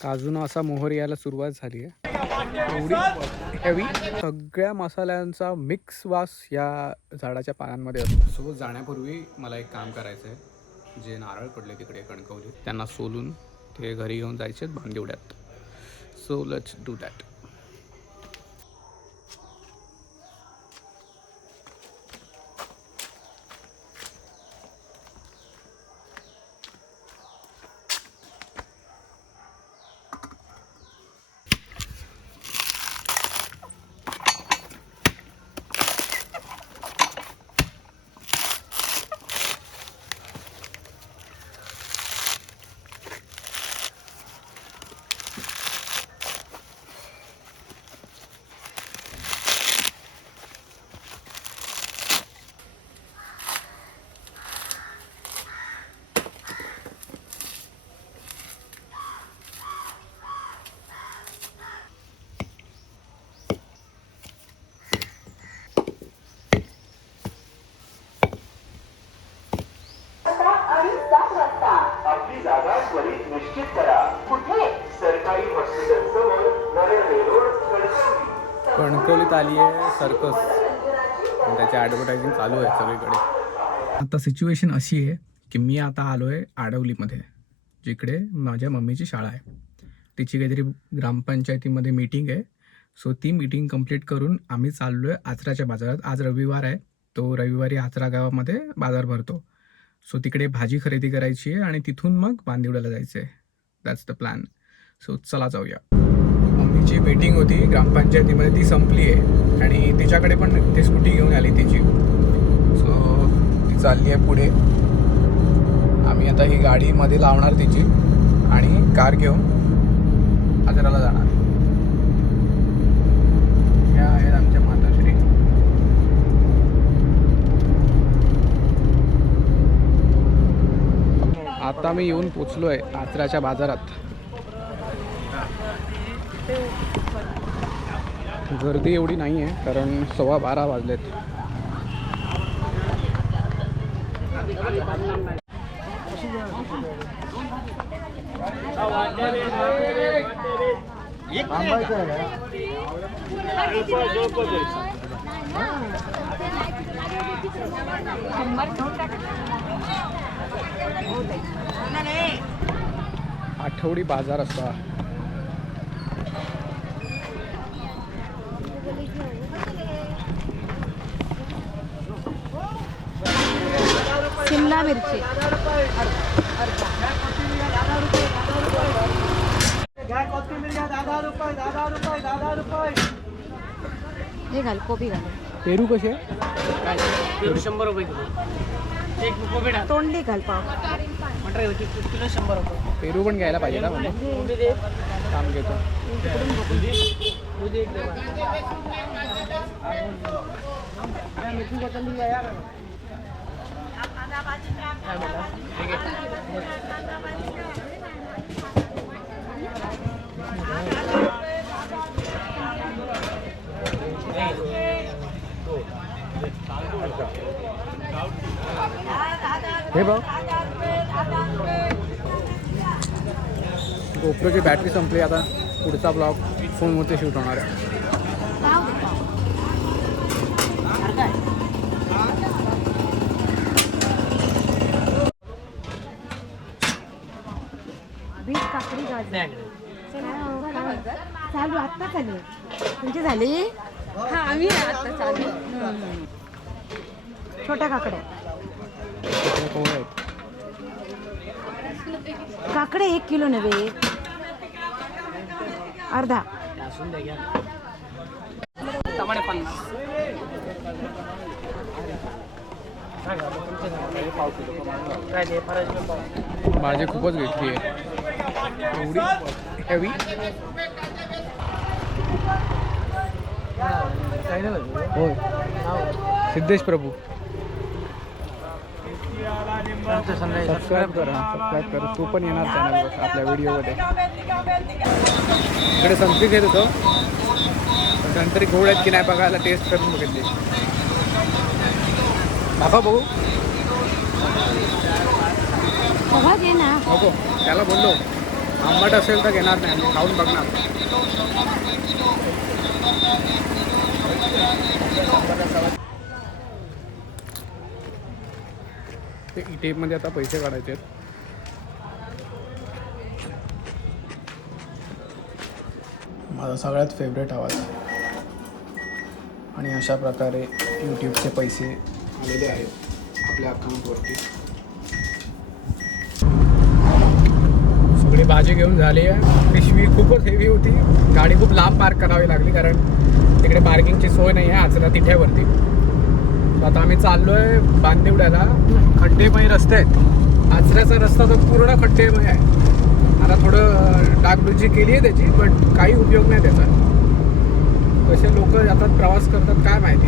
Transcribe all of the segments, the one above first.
काजूनं असा मोहर यायला सुरुवात झाली आहे. एवढी हेवी सगळ्या मसाल्यांचा मिक्स वास या झाडाच्या पानांमध्ये असतो. सोबत जाण्यापूर्वी मला एक काम करायचं आहे. जे नारळ पडले तिकडे कणकवली त्यांना सोलून ते घरी घेऊन जायचे बांदिवड्यात. So let's do that. आपली जागा त्वरित निश्चित करा. कुठे? सरकारी हॉस्पिटल समोर नरेंद्र रोड, कणकवली. कणकवलीत आली आहे सर्कस आणि त्याची ॲडव्हर्टायझिंग चालू आहे सगळीकडे. आता सिच्युएशन अशी आहे की मी आता आलो आहे आडवलीमध्ये, जिकडे माझ्या मम्मीची शाळा आहे. तिची काहीतरी ग्रामपंचायतीमध्ये मीटिंग आहे. सो ती मीटिंग कंप्लीट करून आम्ही चाललो आहे आचराच्या बाजारात. आज रविवार आहे, तो रविवारी आचरा गावामध्ये बाजार भरतो. सो तिकडे भाजी खरेदी करायची आहे आणि तिथून मग बांदिवड्याला जायचं आहे. That's the plan. सो चला जाऊया. मम्मीची मीटिंग होती ग्रामपंचायतीमध्ये, ती संपली आहे आणि तिच्याकडे पण ती स्कूटी घेऊन आली तिची. सो ती चालली आहे पुढे. आम्ही आता ही गाडीमध्ये लावणार तिची आणि कार घेऊन आचराला जाणार. ह्या आहेत आमच्या माताश्री. आता मी येऊन पोचलो आहे आचराच्या बाजारात. गर्दी एवढी नाही आहे कारण 12:15 वाजलेत. आठवडी बाजार असतो. शिमला मिरची हे घाल, कोबी घाल. पेरू कसे? पेरू 100 रुपये किलो. एक कोबी टाक. तोंडली घाल पाव. मटर किलो 100 रुपये. पेरू पण घ्यायला पाहिजे ना म्हणून कोबी दे. काम घेतो. दूध एक दे. मेथी कोथिंबीर यार. हे बघ, गोप्रोची बॅटरी संपली. आता पुढचा ब्लॉग फोनवरती शूट होणार आहे. बीट काकडी चालू आत्ता चालू. तुमची झाली? हा, आम्ही आता चालू. छोट्या काकड्या. कोवळे आहेत. काकडे 1 किलो नव्हे, अर्धा. टमाटे 50. काय दे फराळ पाव. भाजी खूपच घेतली आहे, एवढी हेवी. होय, सिद्धेश प्रभू. सबस्क्राईब कर, सबस्क्राईब कर. तू पण येणार चॅनलवर आपल्या व्हिडिओमध्ये. इकडे संत्री घेत होतो, संत्री गोड आहेत की नाही बघायला टेस्ट करून बघितली. दाखव बघू. बघा दे ना. नको, त्याला बोललो आंबट असेल तर घेणार नाही, मी खाऊन बघणार. ते ATM मध्ये आता पैसे काढायचे आहेत. माझा सगळ्यात फेवरेट आवाज आणि अशा प्रकारे यूट्यूबचे पैसे आलेले आहेत आपल्या अकाउंटवरती. सगळी भाजी घेऊन झाली आहे. पिशवी खूपच हेवी होती, गाडी खूप लांब पार्क करावी लागली कारण तिकडे पार्किंगची सोय नाही आहे आचरा तिठ्यावरती. आता आम्ही चाललो आहे बांदिवड्याला. खड्डेमय रस्ते आहेत, आचऱ्याचा रस्ता तर पूर्ण खड्डेमय आहे. आता थोडं डागडुजी केली आहे त्याची, पण काही उपयोग नाही त्याचा. कसे लोक जातात प्रवास करतात काय माहिती.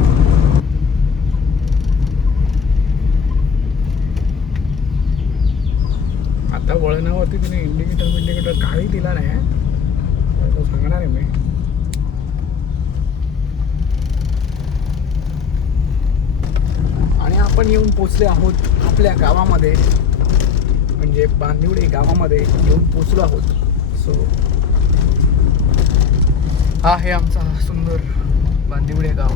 आता वळणावरती तिने इंडिकेटर काही दिला नाही आहे, तो सांगणार आहे मी. आणि आपण येऊन पोचले आहोत आपल्या गावामध्ये, म्हणजे बांदिवडे गावामध्ये येऊन पोचलो आहोत. सो हा आहे आमचा सुंदर बांदिवडे गाव.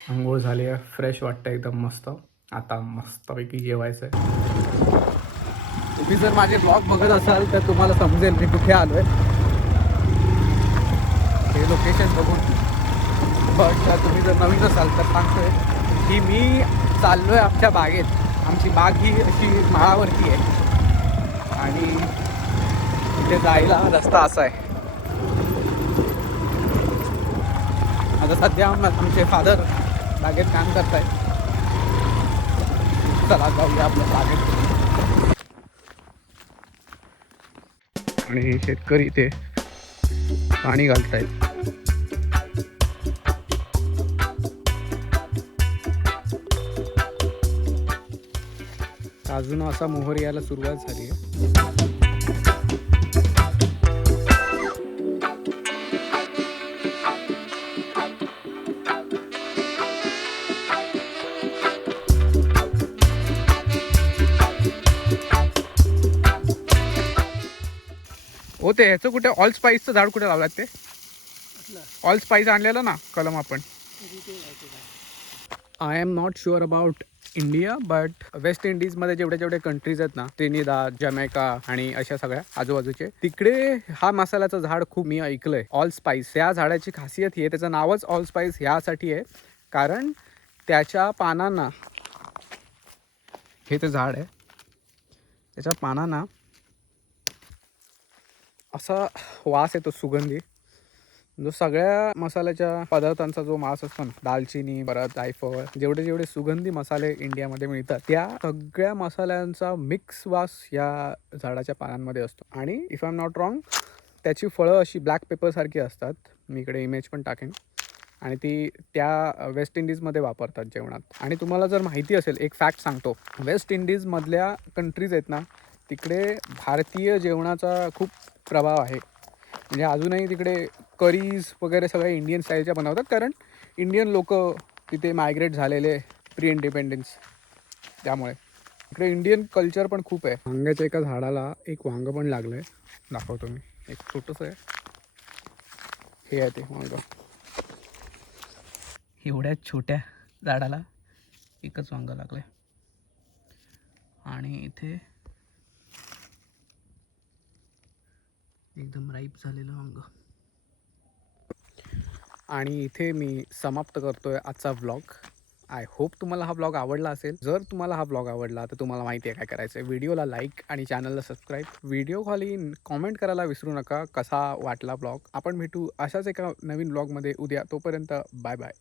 आंघोळ झाली आहे, फ्रेश वाटतं एकदम मस्त. आता मस्तपैकी जेवायचं आहे. तुम्ही जर माझे ब्लॉग बघत असाल तर तुम्हाला समजेल मी कुठे आलो आहे हे लोकेशन बघून. बट तुम्ही जर नवीन असाल तर सांगतोय की मी चाललो आहे आमच्या बागेत. आमची बाग ही अशी माळावरती आहे आणि इथे जायला रस्ता असा आहे. आता सध्या आमचे फादर बागेत काम करत आहेत. चला जाऊया आपल्या बागेत. आणि शेतकरी इथे पाणी घालतायत. अजून असा मोहर यायला सुरुवात झाली आहे. हो ते ह्याचं कुठे ऑल स्पाइसचं झाड कुठे लावलात ते? ऑल स्पाइस आणलेलं ना कलम आपण. I am not sure about India but West इंडिजमध्ये जेवढे कंट्रीज आहेत ना, ट्रिनिदाद, जमैका आणि अशा सगळ्या आजूबाजूचे, तिकडे हा मसाल्याचं झाड खूप मी ऐकलंय. ऑल स्पाइस या झाडाची खासियत ही आहे, त्याचं नावच ऑल स्पाइस ह्यासाठी आहे कारण त्याच्या पानांना, हे ते झाड आहे, त्याच्या पानांना असा वास येतो सुगंधी, जो सगळ्या मसाल्याच्या पदार्थांचा जो वास असतो ना, दालचिनी, परत जायफळ, जेवढे सुगंधी मसाले इंडियामध्ये मिळतात त्या सगळ्या मसाल्यांचा मिक्स वास या झाडाच्या पानांमध्ये असतो. आणि if I am not wrong त्याची फळं अशी ब्लॅक पेपर सारखी असतात. मी इकडे इमेज पण टाकेन. आणि ती त्या वेस्ट इंडिजमध्ये वापरतात जेवणात. आणि तुम्हाला जर माहिती असेल, एक फॅक्ट सांगतो, वेस्ट इंडिजमधल्या कंट्रीज आहेत ना, तिकडे भारतीय जेवणाचा खूप प्रभाव आहे. म्हणजे अजूनही तिकडे करीज वगैरे सगळ्या इंडियन स्टाईलच्या बनवतात कारण इंडियन लोक तिथे मायग्रेट झालेले प्री इंडिपेंडन्स, त्यामुळे इकडे इंडियन कल्चर पण खूप आहे. वांग्याच्या एका झाडाला एक वांगं पण लागलं आहे, दाखवतो मी. एक छोटंसं आहे, हे आहे ते वांगं. एवढ्या छोट्या झाडाला एकच वांगं लागलं आहे. आणि इथे एकदम राईप झालेलं वांगं. आणि इथे मी समाप्त करतोय आजचा व्लॉग. आय होप तुम्हाला हा व्लॉग आवडला असेल. जर तुम्हाला हा व्लॉग आवडला तर तुम्हाला माहिती आहे काय करायचं आहे, व्हिडिओला लाईक आणि चॅनलला सबस्क्राईब. व्हिडिओ खाली कॉमेंट करायला विसरू नका कसा वाटला व्लॉग. आपण भेटू अशाच एका नवीन व्लॉगमध्ये उद्या. तोपर्यंत बाय बाय.